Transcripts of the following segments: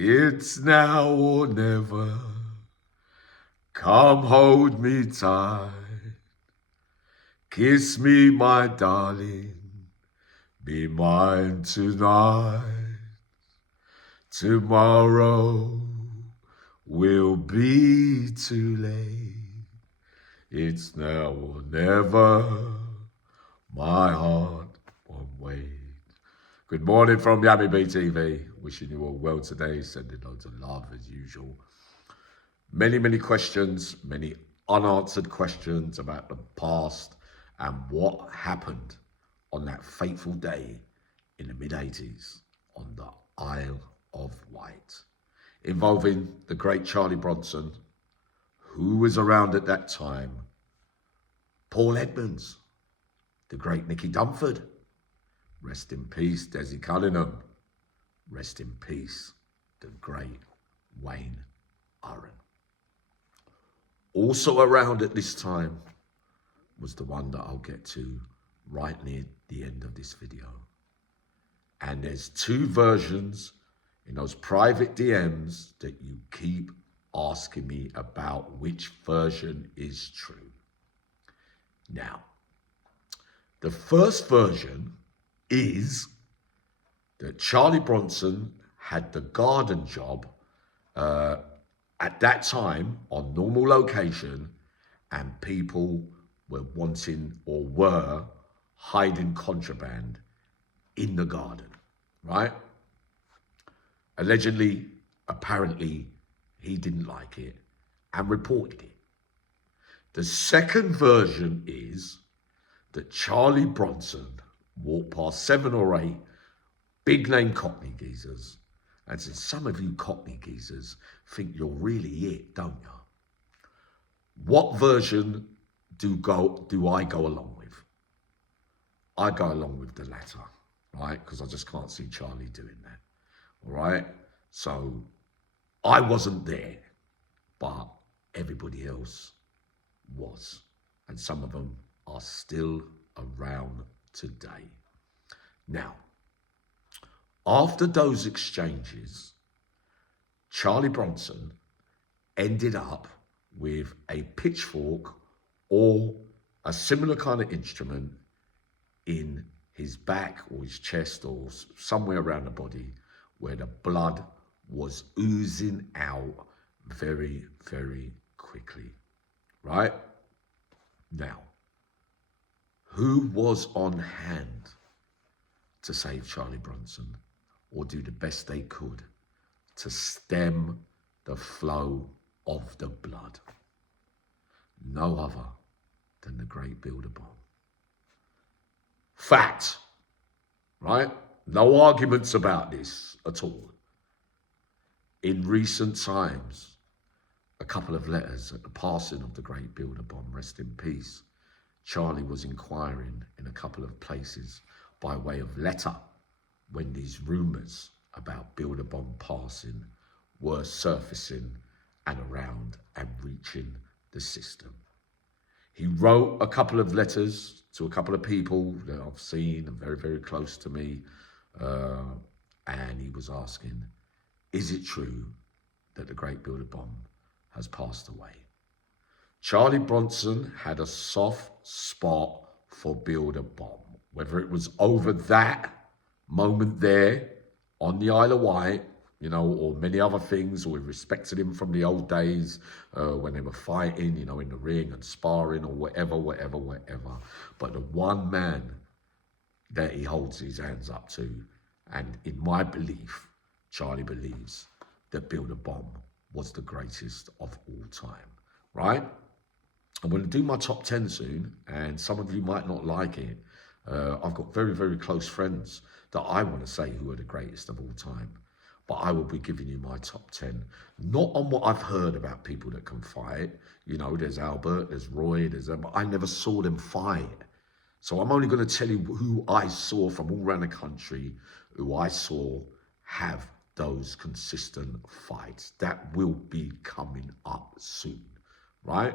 It's now or never. Come hold me tight. Kiss me, my darling. Be mine tonight. Tomorrow will be too late. It's now or never. My heart won't wait. Good morning from Yummy BTV. Wishing you all well today. Sending loads of love as usual. Many questions, many unanswered questions about the past and what happened on that fateful day in the mid-80s on the Isle of Wight, involving the great Charlie Bronson, who was around at that time, Paul Edmonds, the great Nicky Dunford, rest in peace, Dezziecunningham, rest in peace, the great Wayneurran. Also around at this time was the one that I'll get to right near the end of this video. And there's two versions in those private DMs that you keep asking me about which version is true. Now, the first version is that Charlie Bronson had the garden job at that time on normal location, and people were wanting or were hiding contraband in the garden, right? Allegedly, apparently, he didn't like it and reported it. The second version is that Charlie Bronson walked past 7 or 8 big name Cockney geezers, and since some of you Cockney geezers think you're really it, don't you? What version do I go along with? I go along with the latter, right? Because I just can't see Charlie doing that, all right? So I wasn't there, but everybody else was. And some of them are still around today. Now, after those exchanges, Charlie Bronson ended up with a pitchfork or a similar kind of instrument in his back or his chest or somewhere around the body where the blood was oozing out very quickly, right? Now, who was on hand to save Charlie Bronson or do the best they could to stem the flow of the blood? No other than the great Builder Bomb. Fact, right? No arguments about this at all. In recent times, a couple of letters at the passing of the great Builder Bomb, rest in peace, Charlie was inquiring in a couple of places by way of letter when these rumours about Builder Bomb passing were surfacing and around and reaching the system. He wrote a couple of letters to a couple of people that I've seen and very close to me, and he was asking, is it true that the great Builder Bomb has passed away? Charlie Bronson had a soft spot for Builder Bomb, whether it was over that moment there on the Isle of Wight, you know, or many other things, or we respected him from the old days when they were fighting, you know, in the ring and sparring or whatever. But the one man that he holds his hands up to, and in my belief, Charlie believes that Builder Bomb was the greatest of all time, right? I'm going to do my top 10 soon, and some of you might not like it. I've got very close friends that I want to say who are the greatest of all time. But I will be giving you my top 10, not on what I've heard about people that can fight. You know, there's Albert, there's Roy, but I never saw them fight. So I'm only going to tell you who I saw from all around the country, who I saw have those consistent fights. That will be coming up soon, right?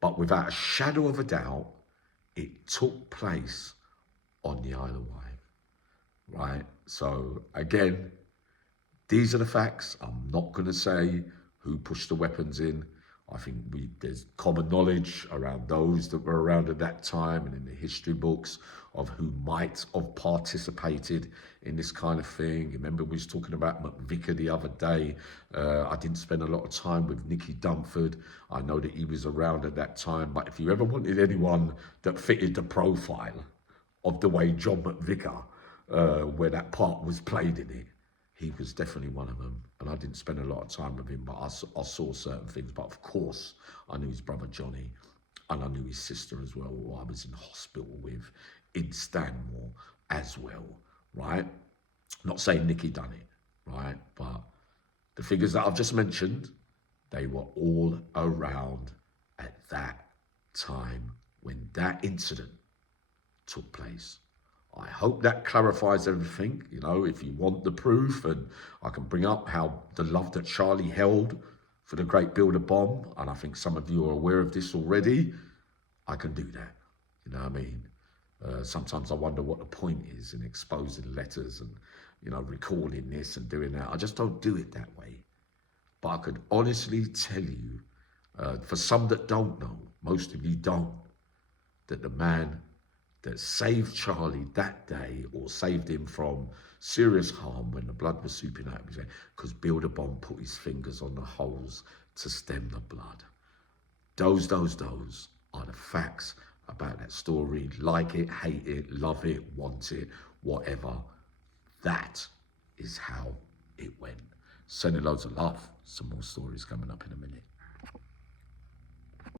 But without a shadow of a doubt, it took place on the Isle of Wight, right? So again, These are the facts. I'm not going to say who pushed the weapons in. I think there's common knowledge around those that were around at that time and in the history books of who might have participated in this kind of thing. Remember, we was talking about McVicker the other day. I didn't spend a lot of time with Nicky Dunford. I know that he was around at that time, but if you ever wanted anyone that fitted the profile of the way John McVicker, where that part was played in it, he was definitely one of them. And I didn't spend a lot of time with him, but I saw certain things. But of course, I knew his brother Johnny, and I knew his sister as well, who I was in hospital with in Stanmore as well, right? Not saying Nicky done it, right? But the figures that I've just mentioned, they were all around at that time when that incident took place. I hope that clarifies everything. You know, if you want the proof, and I can bring up how the love that Charlie held for the great builder bomb, and I think some of you are aware of this already, I can do that. You know what I mean? Sometimes I wonder what the point is in exposing letters and, you know, recording this and doing that. I just don't do it that way. But I could honestly tell you, for some that don't know, most of you don't, that the man that saved Charlie that day, or saved him from serious harm when the blood was souping out of his head, because Builder Bomb put his fingers on the holes to stem the blood. Those are the facts about that story. Like it, hate it, love it, want it, whatever. That is how it went. Sending loads of love. Some more stories coming up in a minute.